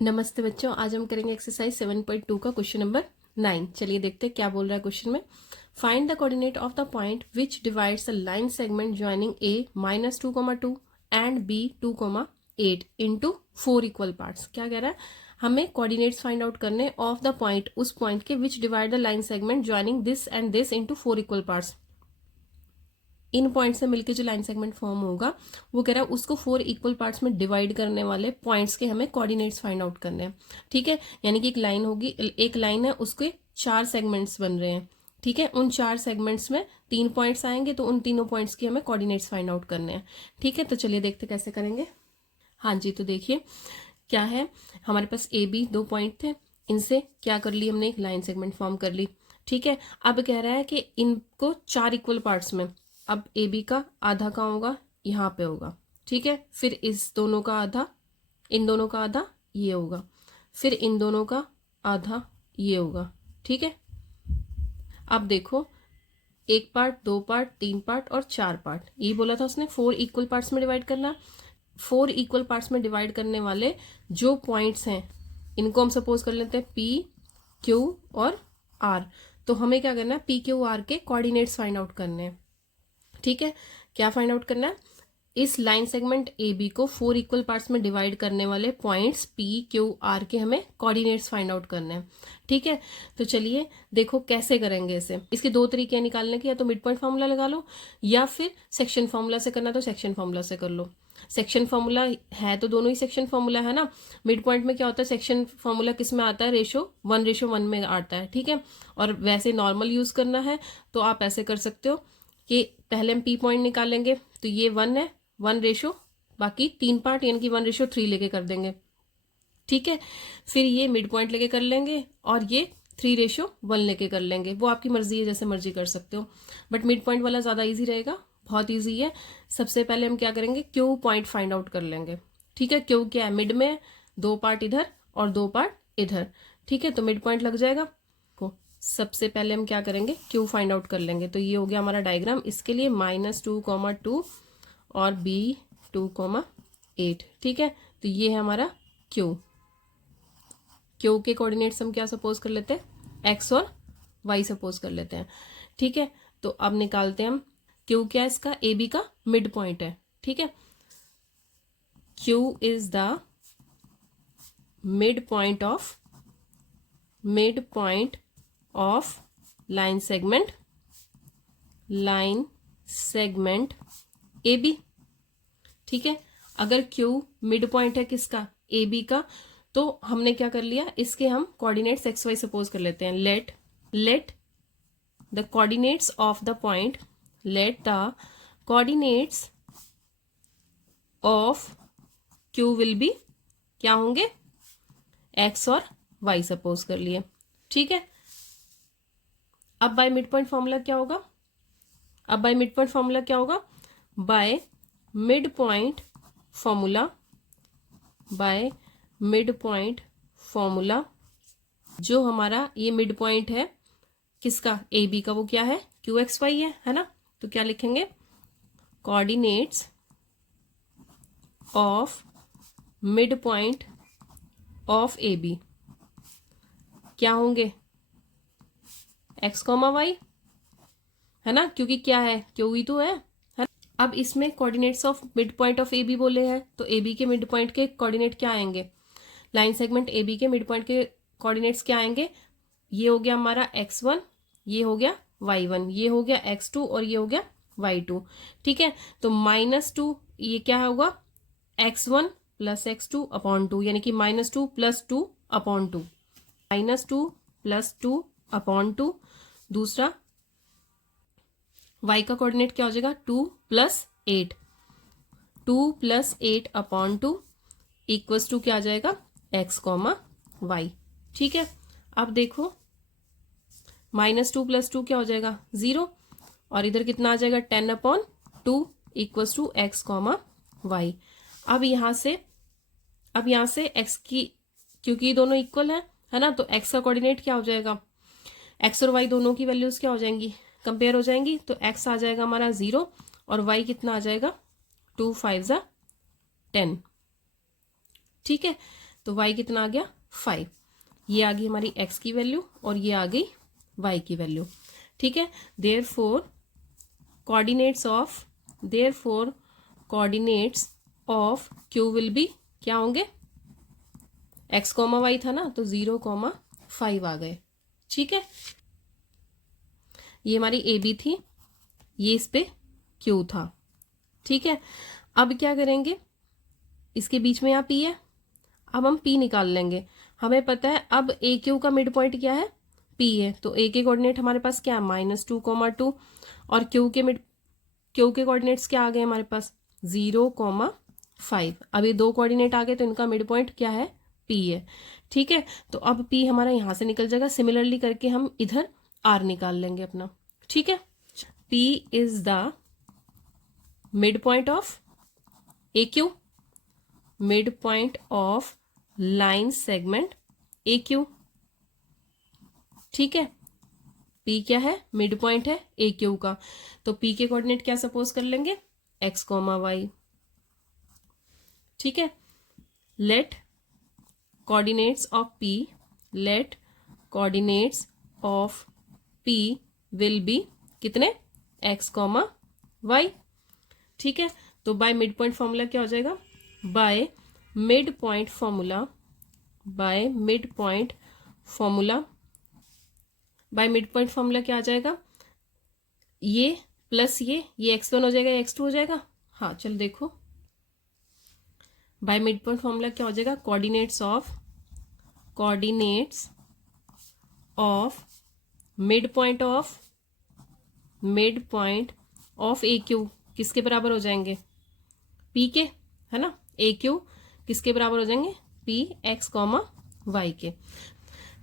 नमस्ते बच्चों, आज हम करेंगे एक्सरसाइज 7.2 का क्वेश्चन नंबर 9। चलिए देखते हैं क्या बोल रहा है क्वेश्चन में। Find the coordinate of the point which divides the line segment joining A -2,2 and B 2,8 into 4 equal parts. क्या कह रहा है, हमें कोऑर्डिनेट्स फाइंड आउट करने ऑफ द पॉइंट, उस पॉइंट के which divide the line segment joining this and this into 4 equal parts. इन point से मिलकर जो लाइन सेगमेंट फॉर्म होगा वो कह रहा है उसको 4 इक्वल पार्ट्स में डिवाइड करने वाले पॉइंट्स के हमें कोऑर्डिनेट्स फाइंड आउट करने हैं। ठीक है, यानी कि एक लाइन होगी, एक लाइन है, उसके 4 सेगमेंट्स बन रहे हैं। ठीक है, उन 4 सेगमेंट्स में 3 पॉइंट्स आएंगे, तो उन तीनों पॉइंट्स के हमें कोऑर्डिनेट्स फाइंड आउट करने हैं। ठीक है, तो चलिए देखते कैसे करेंगे। हाँ जी, तो देखिए क्या है, हमारे पास ए बी 2 पॉइंट थे, इनसे क्या कर ली हमने, एक लाइन सेगमेंट फॉर्म कर ली। ठीक है, अब कह रहा है कि इनको 4 इक्वल पार्ट्स में, अब ए बी का आधा कहाँ होगा, यहाँ पे होगा। ठीक है, फिर इस दोनों का आधा, इन दोनों का आधा ये होगा, फिर इन दोनों का आधा ये होगा। ठीक है, अब देखो, एक पार्ट, 2 पार्ट, 3 पार्ट और 4 पार्ट, ये बोला था उसने 4 इक्वल पार्ट्स में डिवाइड करना। 4 इक्वल पार्ट्स में डिवाइड करने वाले जो पॉइंट्स हैं, इनको हम सपोज कर लेते हैं पी, क्यू और आर। तो हमें क्या करना है, पी क्यू आर के कोऑर्डिनेट्स फाइंड आउट करने हैं। ठीक है, क्या फाइंड आउट करना है, इस लाइन सेगमेंट ए बी को 4 इक्वल पार्ट्स में डिवाइड करने वाले पॉइंट्स पी क्यू आर के हमें कोऑर्डिनेट्स फाइंड आउट करने हैं। ठीक है, तो चलिए देखो कैसे करेंगे इसे। इसके 2 तरीके हैं निकालने के, या तो मिड पॉइंट फार्मूला लगा लो, या फिर सेक्शन फार्मूला से करना तो सेक्शन फार्मूला से कर लो। सेक्शन फार्मूला है तो दोनों ही सेक्शन फार्मूला है ना। मिड पॉइंट में क्या होता है, सेक्शन फार्मूला किस में आता है, रेशो 1:1 में आता है। ठीक है, और वैसे नॉर्मल यूज करना है तो आप ऐसे कर सकते हो कि पहले हम पी पॉइंट निकालेंगे, तो ये 1 है, 1 रेशो, बाकी 3 पार्ट यानी कि 1:3 लेके कर देंगे। ठीक है, फिर ये मिड पॉइंट लेके कर लेंगे, और ये 3:1 लेके कर लेंगे। वो आपकी मर्जी है, जैसे मर्जी कर सकते हो, बट मिड पॉइंट वाला ज़्यादा ईजी रहेगा, बहुत ईजी है। सबसे पहले हम क्या करेंगे, क्यू पॉइंट फाइंड आउट कर लेंगे। ठीक है, क्यू क्या है, मिड में, 2 पार्ट इधर और 2 पार्ट इधर। ठीक है, तो मिड पॉइंट लग जाएगा को। सबसे पहले हम क्या करेंगे, क्यू फाइंड आउट कर लेंगे। तो ये हो गया हमारा डायग्राम, इसके लिए -2,2 और बी 2,8। ठीक है, तो ये है हमारा क्यू। क्यू के कोऑर्डिनेट्स हम क्या सपोज कर लेते हैं, एक्स और वाई सपोज कर लेते हैं। ठीक है, तो अब निकालते हैं हम, क्यू क्या है इसका, ए बी का मिड पॉइंट है। ठीक है, Q is the mid point of line segment A B. ठीक है, अगर क्यू मिड पॉइंट है किसका, ए बी का, तो हमने क्या कर लिया, इसके हम कोऑर्डिनेट्स एक्स वाई सपोज कर लेते हैं। Let the coordinates of the point, let the coordinates of Q will be, क्या होंगे, एक्स और वाई सपोज कर लिए। ठीक है, अब बाय मिड पॉइंट फॉर्मूला क्या होगा, बाय मिड पॉइंट फॉर्मूला जो हमारा ये मिड पॉइंट है किसका, ए बी का, वो क्या है, क्यू एक्स वाई है ना। तो क्या लिखेंगे, coordinates of mid point of A B क्या होंगे, एक्स कॉमा वाई, है ना, क्योंकि क्या है, क्यू ही तो है ना? अब इसमें coordinates of mid point of A B बोले हैं, तो ए बी के मिड पॉइंट के कोऑर्डिनेट क्या आएंगे, लाइन सेगमेंट ए बी के मिड पॉइंट के कोऑर्डिनेट्स क्या आएंगे, ये हो गया हमारा x1, ये हो गया y1, ये हो गया x2 और ये हो गया y2। ठीक है, तो -2 ये क्या होगा, x1 + x2/2, यानी कि -2 + 2/2, -2 + 2/2। दूसरा y का कोऑर्डिनेट क्या हो जाएगा, 2 + 8, 2 + 8/2 इक्वल्स टू क्या आ जाएगा, x, y। ठीक है, अब देखो, -2 + 2 क्या हो जाएगा, 0, और इधर कितना आ जाएगा, 10/2 इक्वल्स टू x, y। अब यहाँ से x की, क्योंकि दोनों इक्वल है ना, तो x का कोऑर्डिनेट क्या हो जाएगा, x और y दोनों की वैल्यूज क्या हो जाएंगी, कंपेयर हो जाएंगी। तो x आ जाएगा हमारा 0 और y कितना आ जाएगा, 2 × 5 = 10। ठीक है, तो y कितना आ गया 5। ये आ गई हमारी x की वैल्यू और ये आ गई y की वैल्यू। ठीक है, therefore coordinates of q will be क्या होंगे, x कॉमा वाई था ना, तो 0,5 आ गए। ठीक है, ये हमारी ए बी थी, ये इस पे q था। ठीक है, अब क्या करेंगे, इसके बीच में यहाँ p है, अब हम p निकाल लेंगे। हमें पता है अब ए क्यू का मिड पॉइंट क्या है, p है, तो a के कोऑर्डिनेट हमारे पास क्या है -2,2 और q के कोऑर्डिनेट्स क्या आ गए हमारे पास 0,5। अब ये दो कोऑर्डिनेट आ गए तो इनका मिड पॉइंट क्या है p है। ठीक है, तो अब p हमारा यहां से निकल जाएगा। सिमिलरली करके हम इधर r निकाल लेंगे अपना। ठीक है, p is the mid point of A Q, mid point of line segment A Q. ठीक है, P क्या है, मिड पॉइंट है ए क्यू का, तो P के कोऑर्डिनेट क्या सपोज कर लेंगे x कॉमा वाई। ठीक है, let coordinates of P will be कितने, x कॉमा वाई। ठीक है, तो बाय मिड पॉइंट फॉर्मूला क्या हो जाएगा, बाय मिड पॉइंट फॉर्मूला क्या आ जाएगा, ये प्लस ये x1 हो जाएगा, x2 हो जाएगा। हाँ चल देखो, बाय मिड पॉइंट फॉर्मूला क्या हो जाएगा, coordinates of mid point of A Q किसके बराबर हो जाएंगे, p के, है ना, ए क्यू किसके बराबर हो जाएंगे, p x कॉमा वाई के।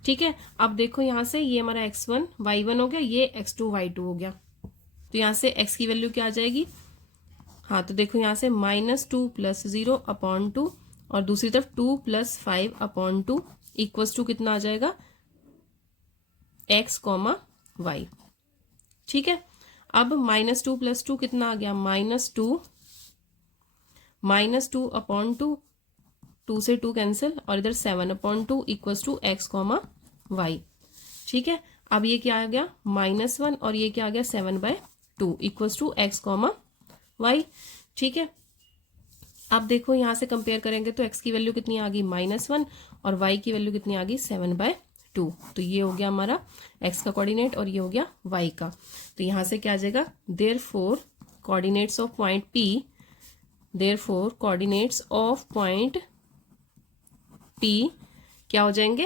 ठीक है, अब देखो यहां से ये हमारा x1 y1 हो गया, ये x2 y2 हो गया, तो यहां से x की वैल्यू क्या आ जाएगी, हाँ तो देखो यहां से -2 + 0/2 और दूसरी तरफ 2 + 5/2 इक्वल्स टू कितना आ जाएगा, x कॉमा वाई। ठीक है, अब -2 + 2 कितना आ गया, -2/2, 2 से 2 कैंसिल और इधर 7/2 equals to x comma y. ठीक है, अब ये क्या आ गया -1 और ये क्या आ गया 7/2 equals to x comma y. ठीक है, अब देखो यहां से कंपेयर करेंगे तो x की वैल्यू कितनी आ गई -1 और y की वैल्यू कितनी आ गई 7/2, तो ये हो गया हमारा x का कोऑर्डिनेट और ये हो गया y का। तो यहां से क्या आ जाएगा, therefore coordinates of point P क्या हो जाएंगे,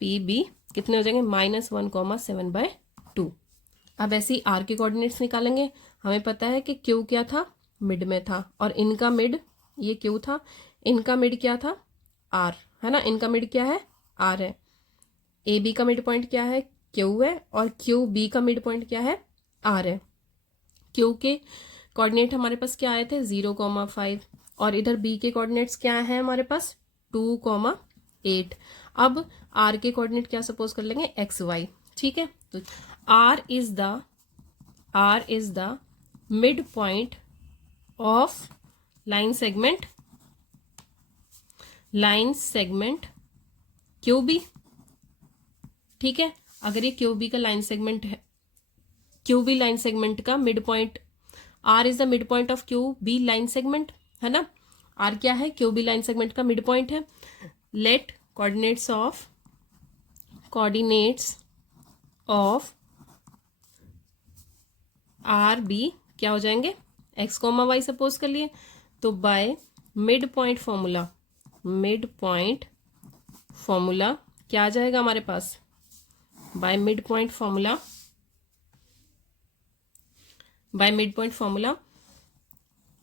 पी बी कितने हो जाएंगे -1,7/2। अब ऐसे ही r के कोऑर्डिनेट्स निकालेंगे। हमें पता है कि q क्या था, मिड में था, और इनका मिड ये q था, इनका मिड क्या था r, है ना, इनका मिड क्या है r है। ए बी का मिड पॉइंट क्या है q है और क्यू बी का मिड पॉइंट क्या है r है। q के कोऑर्डिनेट हमारे पास क्या आए थे 0,5 और इधर b के कोऑर्डिनेट्स क्या है हमारे पास 2,8। अब r के कोऑर्डिनेट क्या सपोज कर लेंगे एक्स वाई। ठीक है, तो r is the mid point of line segment Q B. ठीक है, अगर ये क्यू बी का लाइन सेगमेंट है, क्यू बी लाइन सेगमेंट का mid point, R is the mid point of Q B line segment, है ना, आर क्या है क्यू बी लाइन सेगमेंट का मिड पॉइंट है। Let coordinates of R B क्या हो जाएंगे एक्स कॉमा वाई सपोज कर लिए, तो बाय मिड पॉइंट फॉर्मूला क्या आ जाएगा हमारे पास, by mid point formula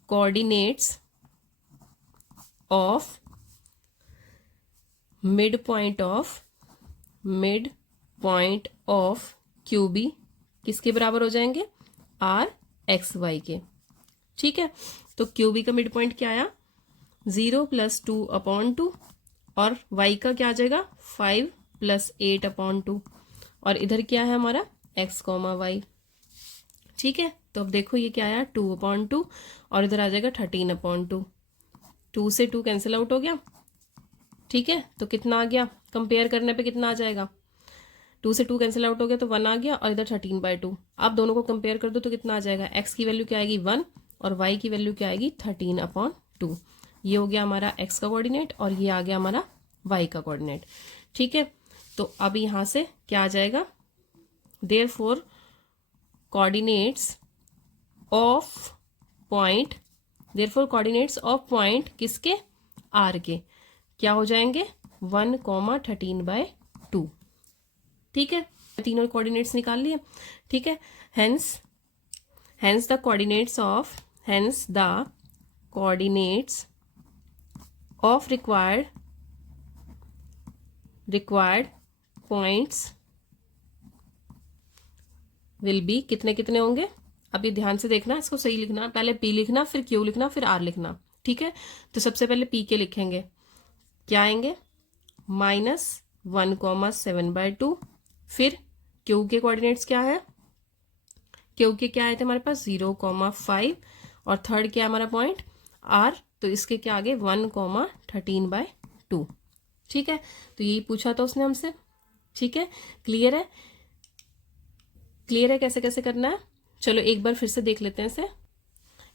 coordinates of mid point of Q B किसके बराबर हो जाएंगे आर एक्स वाई के। ठीक है, तो क्यू बी का मिड पॉइंट क्या आया 0 + 2/2 और y का क्या आ जाएगा 5 + 8/2 और इधर क्या है हमारा x कॉमा वाई। ठीक है, तो अब देखो ये क्या आया 2/2 और इधर आ जाएगा 13/2, 2 से 2 कैंसिल आउट हो गया। ठीक है, तो कितना आ गया, कंपेयर करने पे कितना आ जाएगा, 2 से 2 कैंसिल आउट हो गया तो 1 आ गया, और इधर 13/2। आप दोनों को कंपेयर कर दो तो कितना आ जाएगा, x की वैल्यू क्या आएगी 1 और y की वैल्यू क्या आएगी 13/2। ये हो गया हमारा x का कोऑर्डिनेट और ये आ गया हमारा y का कोऑर्डिनेट। ठीक है, तो अब यहाँ से क्या आ जाएगा, therefore coordinates of point, therefore coordinates of point किसके, r के, क्या हो जाएंगे 1, 13/2। ठीक है, तीनों कोऑर्डिनेट्स निकाल लिए। ठीक है, hence the coordinates of required points will be, कितने कितने होंगे, अब ये ध्यान से देखना, इसको सही लिखना, पहले p लिखना, फिर q लिखना, फिर r लिखना। ठीक है, तो सबसे पहले p के लिखेंगे, क्या आएंगे -1, 7/2। फिर q के कोऑर्डिनेट्स क्या है, q के क्या आए थे हमारे पास 0, 5, और थर्ड क्या है हमारा पॉइंट r, तो इसके क्या आगे 1, 13/2। ठीक है, तो यही पूछा था उसने हमसे। ठीक है, क्लियर है, क्लियर है कैसे कैसे करना है। चलो एक बार फिर से देख लेते हैं इसे,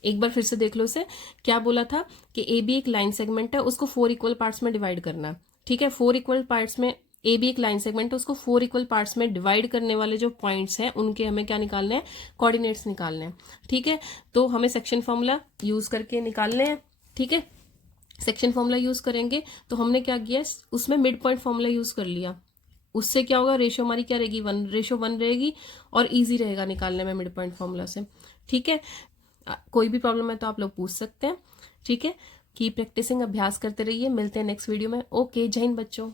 एक बार फिर से देख लो इसे। क्या बोला था कि ए बी एक लाइन सेगमेंट है, उसको 4 इक्वल पार्ट्स में डिवाइड करना है। ठीक है, 4 इक्वल पार्ट्स में, ए बी एक लाइन सेगमेंट है, उसको 4 इक्वल पार्ट्स में डिवाइड करने वाले जो पॉइंट्स हैं उनके हमें क्या निकालने हैं, कोऑर्डिनेट्स निकालने हैं। ठीक है, तो हमें सेक्शन फॉर्मूला यूज करके निकालने हैं। ठीक है, सेक्शन फॉर्मूला यूज करेंगे तो हमने क्या किया, उसमें मिड पॉइंट फॉर्मूला यूज कर लिया। उससे क्या होगा, रेशो हमारी क्या रहेगी 1:1 रहेगी, और इजी रहेगा निकालने में मिड पॉइंट फॉर्मूला से। ठीक है, कोई भी प्रॉब्लम है तो आप लोग पूछ सकते हैं। ठीक है, की प्रैक्टिसिंग, अभ्यास करते रहिए। मिलते हैं नेक्स्ट वीडियो में। ओके, जय हिंद बच्चों।